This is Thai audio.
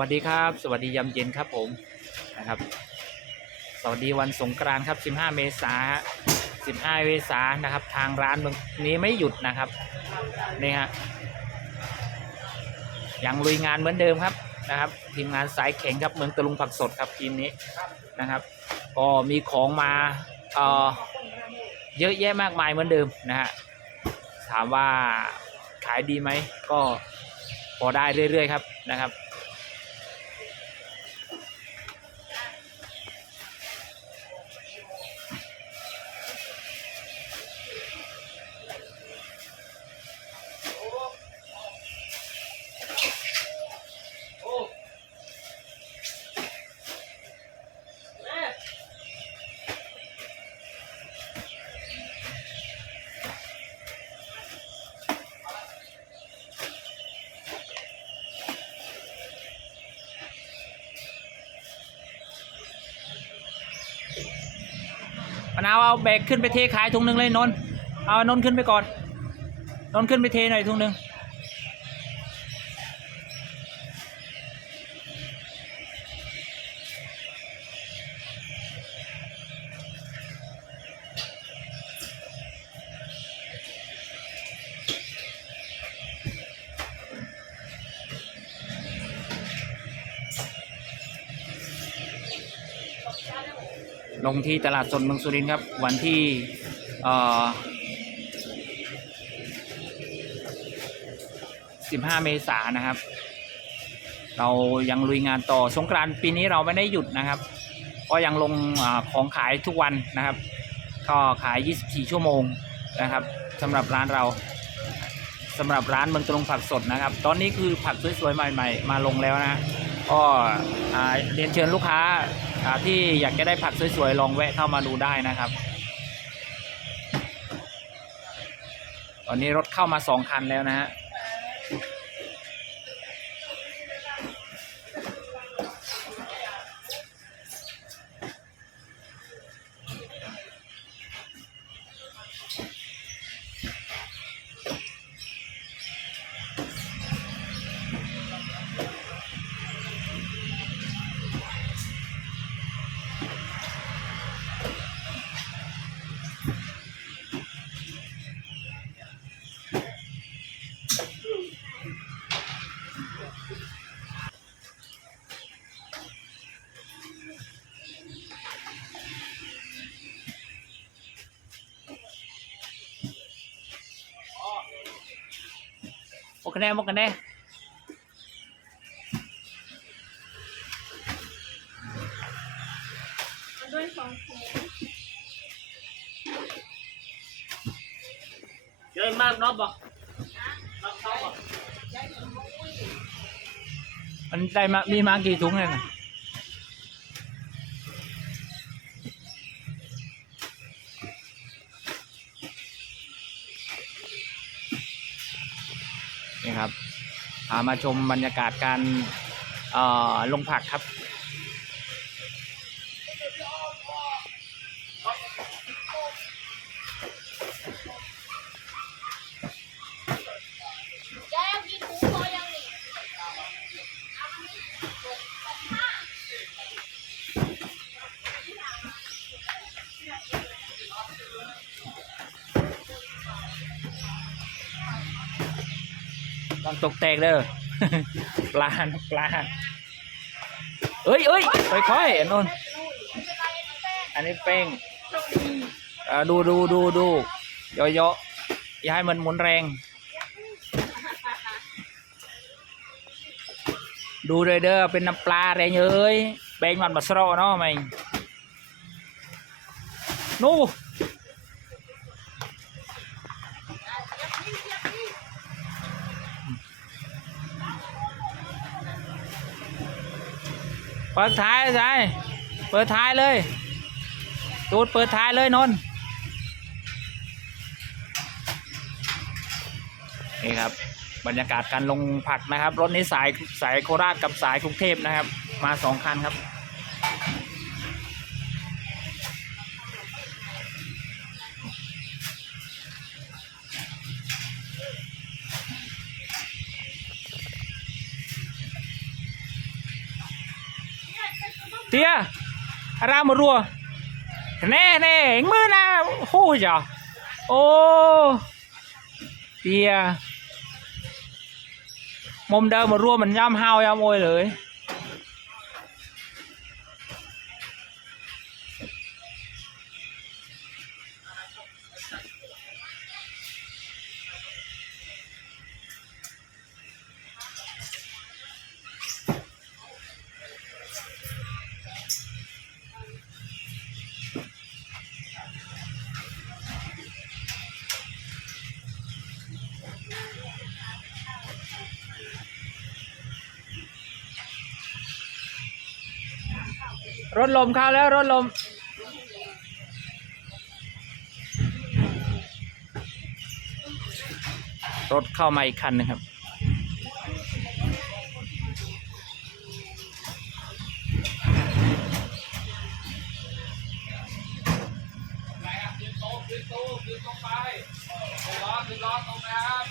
วัสดีครับ สวัสดียามเย็นครับผมนะครับ สวัสดีวันสงกรานต์ครับ 15 เมษายน15 เมษายนนะครับ ทางร้านเมืองนี้ไม่หยุดนะครับนี่ฮะยังลุยงานเหมือนเดิมครับนะครับทีมงานสายแข็งครับเมืองตะลุงผักสดครับทีมนี้นะครับ ก็มีของมาเอ่อเยอะแยะมากมายเหมือนเดิมนะฮะถามว่าขายดีไหมก็พอได้เรื่อยๆครับนะครับ นาวเอาแบกขึ้นไปเทขายถุงหนึ่งเลยนนเอานนขึ้นไปก่อนนนขึ้นไปเทหน่อยถุงหนึ่ง ลงที่ตลาดสดเมืองสุรินทร์ครับ วันที่15เมษายนนะครับ เรายังลุยงานต่อสงกรานต์ปีนี้เราไม่ได้หยุดนะครับ ก็ยังลงอของขายทุกวันนะครับ ก็ขาย 24 ชั่วโมงนะครับสำหรับร้านเราสำหรับร้านเมืองตรงผักสดนะครับ ตอนนี้คือผักสวยๆใหม่ ๆ มาลงแล้วนะก็เรียนเชิญลูกค้า ที่อยากจะได้ผักสวยๆ ลองแวะเข้ามาดูได้นะครับ ตอนนี้รถเข้ามาสองคันแล้วนะฮะ โอเคแน่โอเคแน่ด้วยสองถุ นะครับพามาชมบรรยากาศการลงผักครับ ต้องตกแตกเด้อปลานะปลาเอ้ยเอ้ยค่อยๆอันนนอันนี้เป้งอ่าดูดูดูดูเยอะๆอย่าให้มันหมุนแรง ดูเลยเด้อเป็นน้ำปลาแรงเอ้ยแบงมันมาสโรเนาะมันนู่ ปิดท้ายใช่เปิดท้ายเลยตูดเปิดท้ายเลยนนนี่ครับ บรรยากาศการลงผักนะครับ รถนี้สายสายโคราชกับสายกรุงเทพนะครับ มาสองคันครับ เตี้ยรามรัวแน่แน่งมือนาโอ้ยจ้ะโอ้เตี้ยมุมเดิมมารัวมันย่ำห้าวย่ำโอยเลย รถลมเข้าแล้วรถลม รถเข้ามาอีกคันนึงครับ ขึ้นโต๊ะขึ้นโต๊ะขึ้นตรงไปขึ้นล้อขึ้นล้อตรงนะครับ